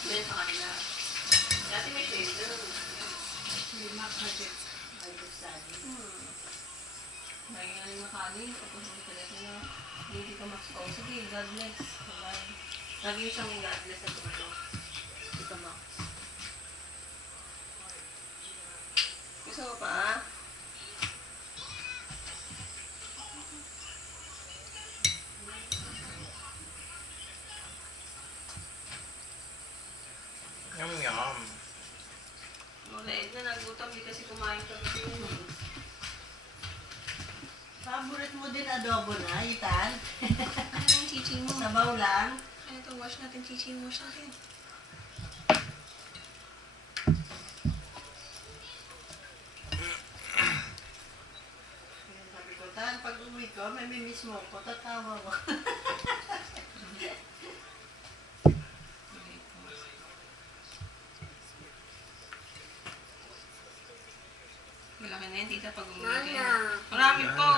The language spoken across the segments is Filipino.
Doon sa kanila. Dati may shade doon. May makakit. Ay, gustado. Lagi nga yung makaling. Tapos yung telepono. Hindi ka mas-call. Sige, God bless. Bye. Lagi yung siyang God bless na ito. Ito, Max. Gusto mo pa? Yum yum. Mulaid na nagutom. Di kasi kumain ka kasi yun. Favorite mo din adobo na, Itan? Ano yung chichi mo? Sabaw lang. Ano ito? Wash natin chichi mo. Wash natin. Sabi ko, Tan, pag uwi ko, may miss mo ko, tatawa mo. Malaki na yun, tita, pag umuwi ka. Marami po.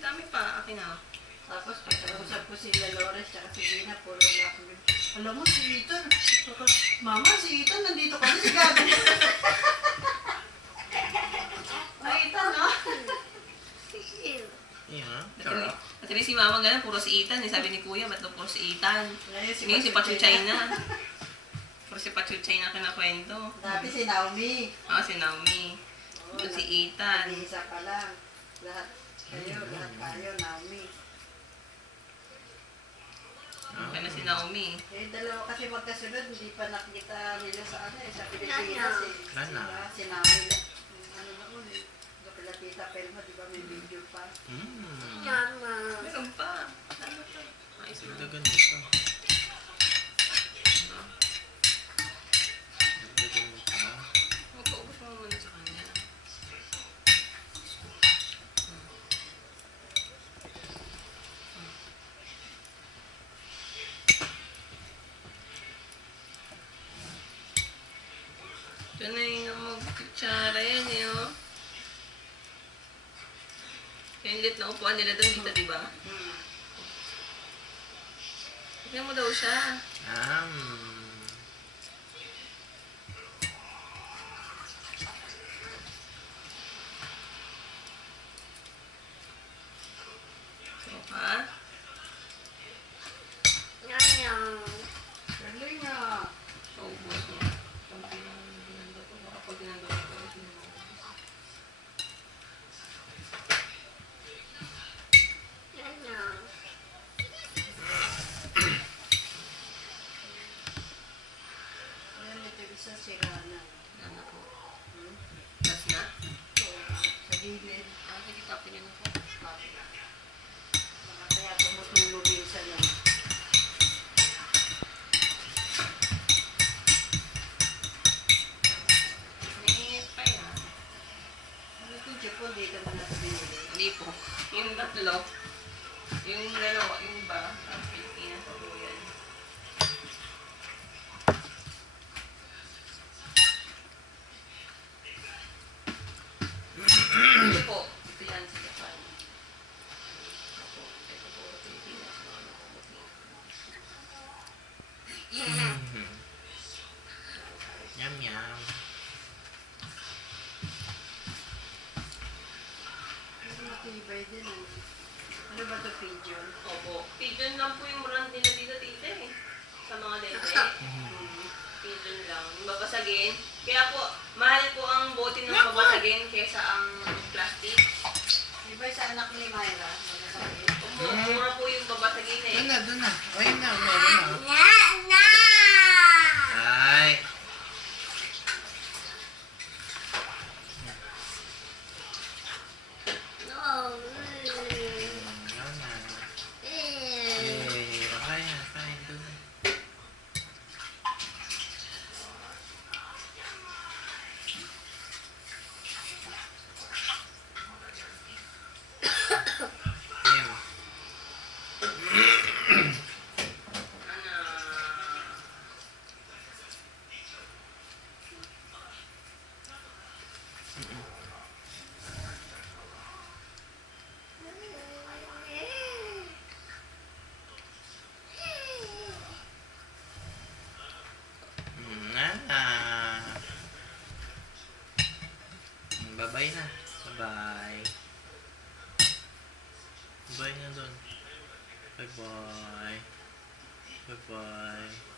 Dami pa. Akin na. Tapos, pagkausap ko si Lores at si Gina, puro na ako. Alam mo, si Ethan. Mama, si Ethan, nandito ka na si Gabi. Ay, Ethan, no? Yeah. At si mama ganun, puro si Ethan. Sabi ni kuya, ba't daw puro si Ethan? Ngayon si Pachuchay na. Puro si Pachuchay na kinakwento. Dati si Naomi. Si Naomi. Ito si Ethan. Isa pa lang. Lahat tayo, Naomi. Okay na si Naomi. Eh, dalawa kasi magkasunod, hindi pa nakita nila sa sa Pilipinas eh. Si Naomi, ano naman eh. Kapila Tita Pelma, di ba may video pa? Meron pa. Ano pa? Ayos na. Dagan ito. Dagan mo pa. Magpaubos mo muna sa kanya. Ito na yung mag-kutsara yan eh, oh. Yung lit na upuan nila doon dito, di ba? Tignan mo daw siya. So, ha? Galing nga. Paubos mo. Kunti lang yung ginanda ko. Baka pag ginanda ko, Ayan, ito isa sira na. ano po? Last na? Sa gilid. Sige, tapin yun po. Baka kaya tumutulog yun sa lang. May pa yan. Ano ito, Japon, dito mo na pinili. Hindi po. Yung tatlo. Yung dalawa, yung iba. Sa Pilipinas po yan. Ito po. Ito yan sa Japan. Ito po. Pilipinas. Yum yum. Ano matibay din eh. Ano ba ito, pigeon? Opo. Pigeon lang po yung brand nila dito, tita eh. Sa mga lente. Pigeon lang. Yung babasagin. Kaya po, mahal po ang bote ng babasagin kaysa ang plastic. Di ba sa anak ni Myra? Magasabi. Mura po yung babasagin eh. Doon na. Ayun na, meron na. Ay. Yun na. Okay na, fine. Doon na. Ayun. Bye-bye na. Bye-bye. Bye na doon. Bye-bye. Bye-bye.